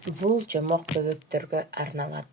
Бул жомок бөбөктөргө арналат.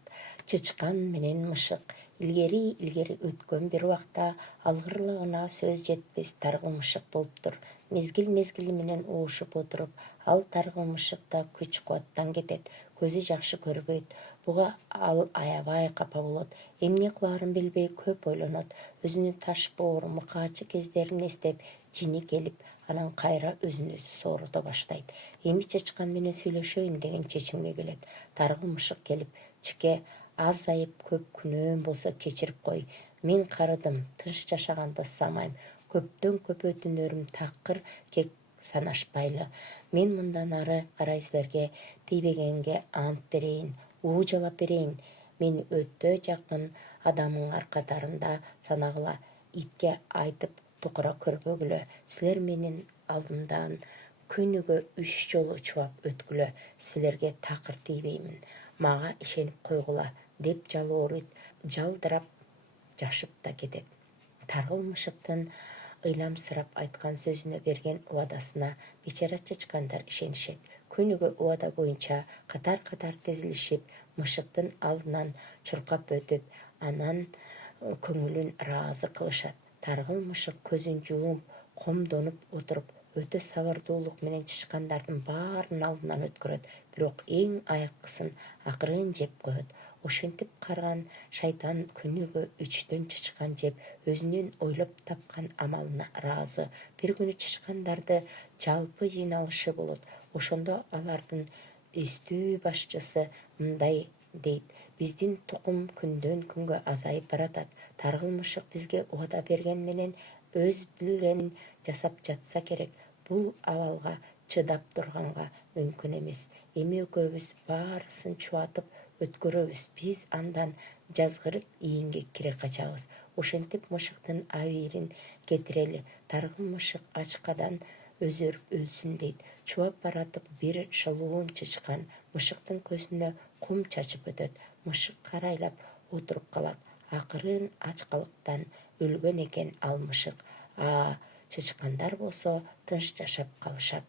Чычкан менен мышык. Илгери өткөн бир убакта алгырлыгына сөз жетпес таргыл мышык болуптур. Мезгил менен уушуп отуруп, ал таргыл мышык да күч-кубаттан кетет. Көзү жакшы көрбөйт. Буга ал аябай капа болот. Эмне кылаарын билбей көп ойлонот. Өзүнүн таш боор, мыкаачы кездерин эстеп, жини келип, анан кайра өзүн соорута баштайт. Эми чычкан менен сүйлөшөйүн деген чечимге келет. Таргыл мышык келип, чике, аз айып көп күнөөм болсо кечирип кой. Мен карыдым, тынч жашаганды самайм. Көптөн көп өтүнөрүм такыр кек санашпайлы. Мен мындан ары карай силерге тийбегенге ант берейин, жалап берейин. Мени өтө жакын адамыңар катарында санагыла. Итке айтып тукура көрбөгүлө. Силер менин алдымдан күнүгө 3 жолу чубап өткүлө. Силерге такыр тийбеймин. Мага ишенип койгула, деп жалооруйт. Жалдырап жашып да кетет. Таргыл мышыктын ыйламсырап айткан сөзүнө берген убадасына бечара чычкандар ишенишет. Күнүгө убада боюнча катар тизилишип, мышыктын алдынан чуркап өтүп, анан көңүлүн ыраазы кылышат. Таргыл мышык көзүн жумуп, комдонуп отуруп, өтө сабырдуулук менен чычкандардын баарынын алдынан өткөрөт, бирок эң аяккысын акырын жеп коет. Ошентип карган шайтан күнүгө 3 чычкан жеп, өзүнүн ойлоп тапкан амалына ыраазы. Бир күнү чычкандарды жалпы жыйналышы болот. Ошондо алардын эстүү башчысы мындай дейт: биздин тукум күндөн күнгө азайып баратат. Таргыл мышык бизге убада берген менен өз билгенин жасап жатса керек. Бул абалга чыдап турганга мүмкүн эмес. Эми экөөбүз баарысын чубатып өткөрөбүз. Биз андан жазгырып ийинге кире качабыз. Ошентип мышыктын абийирин кетирели. Таргыл мышык ачкадан өзөрүп өлсүн дейт. Чубап баратып бир шылуун чычкан мышыктын көзүнө кум чачып өтөт. Мышык карайлап отуруп калат. Акырын ачкалыктан өлгөн экен ал мышык. Чычкандар болсо тынч жашап калышат.